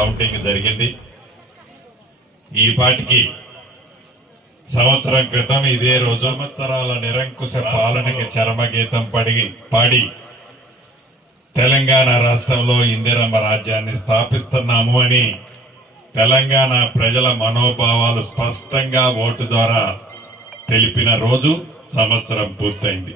Counting జరిగింది. ఈ పాటికి సంవత్సరం క్రితం ఇదే రోజు సంవత్సరాల నిరంకుశ పాలనకి చరమగీతం పాడి తెలంగాణ రాష్ట్రంలో ఇందిరమ్మ రాజ్యాన్ని స్థాపిస్తున్నాము అని తెలంగాణ ప్రజల మనోభావాలు స్పష్టంగా ఓటు ద్వారా తెలిపిన రోజు సంవత్సరం పూర్తయింది.